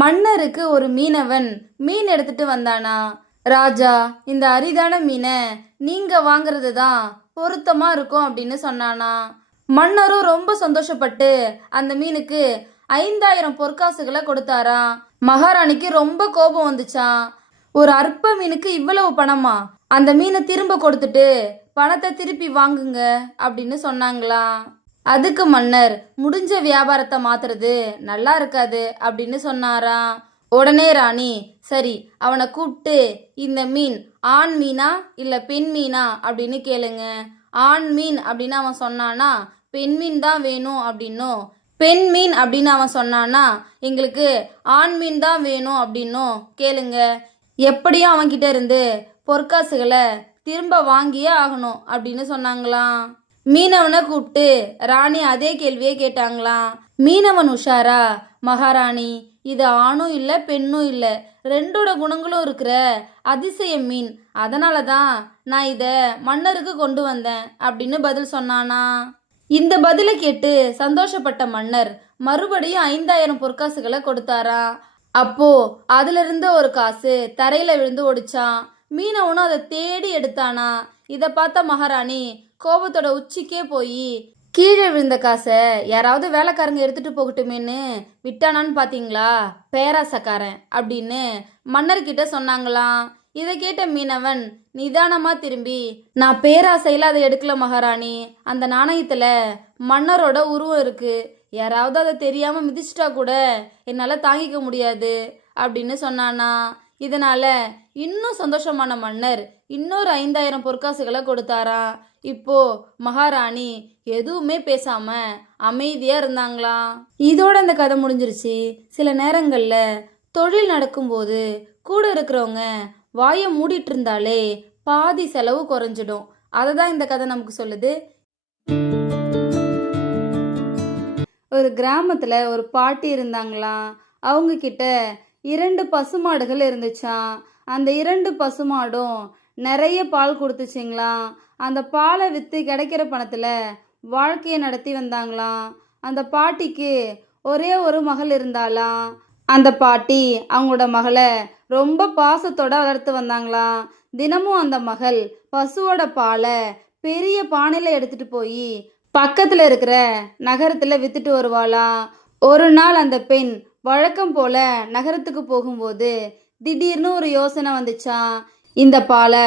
மன்னருக்கு ஒரு மீனவன் மீன் எடுத்துட்டு வந்தானா. ராஜா, இந்த அரிதான மீனை நீங்க வாங்குறது தான் பொருத்தமா இருக்கும் அப்படின்னு சொன்னானா. மன்னரும் ரொம்ப சந்தோஷப்பட்டு அந்த மீனுக்கு 5000 பொற்காசுகளை கொடுத்தாராம். மகாராணிக்கு ரொம்ப கோபம் வந்துச்சான். ஒரு அற்ப மீனுக்கு இவ்வளவு பணமா? அந்த மீனை திரும்ப கொடுத்துட்டு பணத்தை திருப்பி வாங்குங்க அப்படின்னு சொன்னாங்களாம். அதுக்கு மன்னர், முடிஞ்ச வியாபாரத்தை மாத்துறது நல்லா இருக்காது அப்படின்னு சொன்னாராம். உடனே ராணி, சரி அவனை கூப்பிட்டு இந்த மீன் ஆண் மீனா இல்ல பெண் மீனா அப்படின்னு கேளுங்க. ஆண் மீன் அப்படின்னு அவன் சொன்னானா பெண் மீன் தான் வேணும் அப்படின்னும், பெண் மீன் அப்படின்னு அவன் சொன்னானா எங்களுக்கு ஆண் மீன் தான் வேணும் அப்படின்னும் கேளுங்க. எப்படியும் அவன்கிட்ட இருந்து பொற்காசுகளை திரும்ப வாங்கியே ஆகணும் அப்படின்னு சொன்னாங்களாம். மீனவனை கூப்பிட்டு ராணி அதே கேள்வியே கேட்டாங்களாம். மீனவன் உஷாரா, மகாராணி இது ஆணும் இல்லை பெண்ணும் இல்லை, ரெண்டோட குணங்களும் இருக்கிற அதிசய மீன், அதனால தான் நான் இதை மன்னருக்கு கொண்டு வந்தேன் அப்படின்னு பதில் சொன்னானா. இந்த பதிலை கேட்டு சந்தோஷப்பட்ட மன்னர் மறுபடியும் 5000 பொற்காசுகளை கொடுத்தாரா. அப்போ அதுல இருந்த ஒரு காசு தரையில விழுந்து ஒடிச்சான். மீனவனும் அதை தேடி எடுத்தானா. இதை பார்த்த மகாராணி கோபத்தோட உச்சிக்கே போய் கீழே விழுந்த காசை யாராவது வேலைக்காரங்க எடுத்துட்டு போகட்டுமேன்னு விட்டானான்னு பாத்தீங்களா, பேராசக்காரன் அப்படின்னு மன்னர்கிட்ட சொன்னாங்களாம். இதை கேட்ட மீனவன் நிதானமா திரும்பி, நான் பேராசையில அதை எடுக்கல மகாராணி, அந்த நாணயத்துல மன்னரோட உருவம் இருக்கு, யாராவது அதை தெரியாம மிதிச்சிட்டா கூட என்னால தாங்கிக்க முடியாது அப்படின்னு சொன்னானா. இதனால இன்னும் சந்தோஷமான மன்னர் இன்னொரு 5000 பொற்காசுகளை கொடுத்தாரா. இப்போ மகாராணி எதுவுமே பேசாம அமைதியா இருந்தாங்களாம். இதோட அந்த கதை முடிஞ்சிருச்சு. சில நேரங்கள்ல தொழில் நடக்கும்போது கூட இருக்கிறவங்க வாயை மூடிட்டு இருந்தாலே பாதி செலவு குறைஞ்சிடும். அதை தான் இந்த கதை நமக்கு சொல்லுது. ஒரு கிராமத்துல ஒரு பாட்டி இருந்தாங்களாம். அவங்க கிட்ட 2 பசுமாடுகள் இருந்துச்சாம். அந்த 2 பசுமாடும் நிறைய பால் கொடுத்துச்சிங்களாம். அந்த பாலை விற்று கிடைக்கிற பணத்தில் வாழ்க்கையை நடத்தி வந்தாங்களாம். அந்த பாட்டிக்கு ஒரே ஒரு மகள் இருந்தாலாம். அந்த பாட்டி அவங்களோட மகளை ரொம்ப பாசத்தோட வளர்த்து வந்தாங்களாம். தினமும் அந்த மகள் பசுவோட பாலை பெரிய பானையில் எடுத்துட்டு போய் பக்கத்தில் இருக்கிற நகரத்தில் வித்துட்டு வருவாளாம். ஒரு நாள் அந்த பெண் வழக்கம் போல நகரத்துக்கு போகும்போது திடீர்னு ஒரு யோசனை வந்துச்சான். இந்த பாலை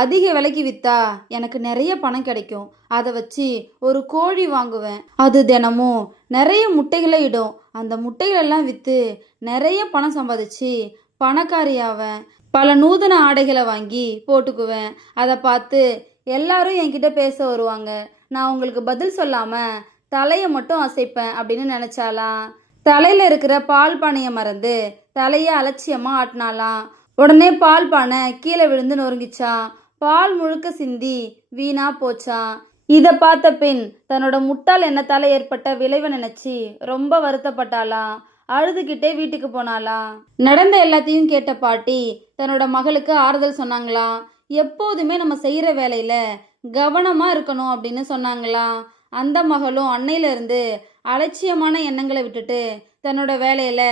அதிக விலைக்கு விற்றா எனக்கு நிறைய பணம் கிடைக்கும், அதை வச்சு ஒரு கோழி வாங்குவேன், அது தினமும் நிறைய முட்டைகளை இடும், அந்த முட்டைகளெல்லாம் விற்று நிறைய பணம் சம்பாதிச்சு பணக்காரியாவேன், பல நூதன ஆடைகளை வாங்கி போட்டுக்குவேன், அதை பார்த்து எல்லாரும் என்கிட்ட பேச வருவாங்க, நான் உங்களுக்கு பதில் சொல்லாமல் தலையை மட்டும் அசைப்பேன் அப்படின்னு நினச்சாலாம். தலையில் இருக்கிற பால் பானையை மறந்து தலையை அலட்சியமாக ஆட்டினாலாம். உடனே பால் பானை கீழே விழுந்து நொறுங்கிச்சான். பால் முழுக்க சிந்தி வீணா போச்சான். இதை பார்த்த பெண் தன்னோட முட்டாள் எண்ணத்தால ஏற்பட்ட விளைவை நினைச்சு ரொம்ப வருத்தப்பட்டாலாம். அழுதுகிட்டே வீட்டுக்கு போனாலாம். நடந்த எல்லாத்தையும் கேட்ட பாட்டி தன்னோட மகளுக்கு ஆறுதல் சொன்னாங்களாம். எப்போதுமே நம்ம செய்யற வேலையில கவனமா இருக்கணும் அப்படின்னு சொன்னாங்களாம். அந்த மகளும் அன்னையில இருந்து அலட்சியமான எண்ணங்களை விட்டுட்டு தன்னோட வேலையில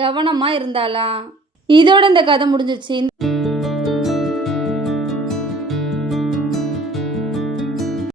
கவனமா இருந்தாலாம். இதோட இந்த கதை முடிஞ்சிச்சு.